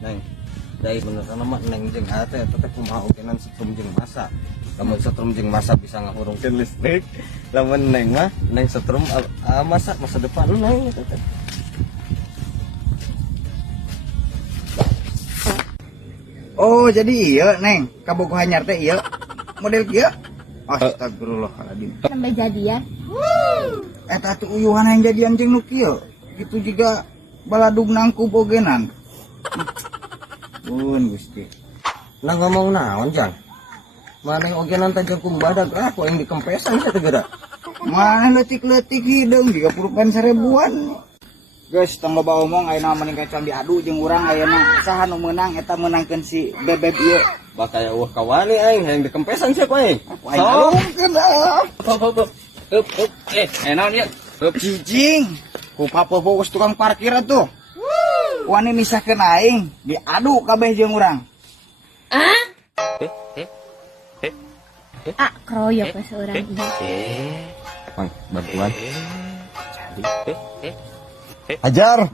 Neng, dari beneran nama neng jeung ate tetep kumaha ogenan setrum jeung masa. Lamun setrum jeung masa bisa ngahurungkeun listrik. Lamun neng mah neng setrum masa depan neng tetep. Oh jadi iya neng kabogoh anyar teh iya model kieu. Astagfirullahaladzim. Sampai jadian. Eta tuh uyuhan yang jadian jeung nu kieu. Itu juga baladug nangku bogenan. Pun Gusti. Nah ngomong naon jang? Mana yang ogenan teh jeung badag kok yang dikempesan saya tegera. Mana letik-letik hidung juga puluhan seribuan. Guys, tong loba omong ayeuna mending kecuali diadu jeung urang ayeuna saha nu meunang eta meunangkeun si bebeb ieu. Bakaya wah kawani aing yang dikempesan siapa aing? Aing alungkeun ah. Hop. Naon ieu? Jijing. Ku papopo geus tukang parkir atuh. Wani misahkeun aing diadu kabeh jeung urang. Kroyok ke seorang ibu. Bang, bantuan. Hajar.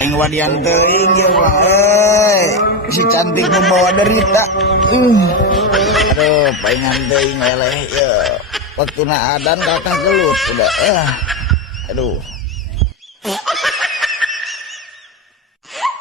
Aing wadian teuing ye Bang si cantik membawa derita. Aduh, paingan teuing leleh ye. Waktuna adan kakak gelut udah. Aduh.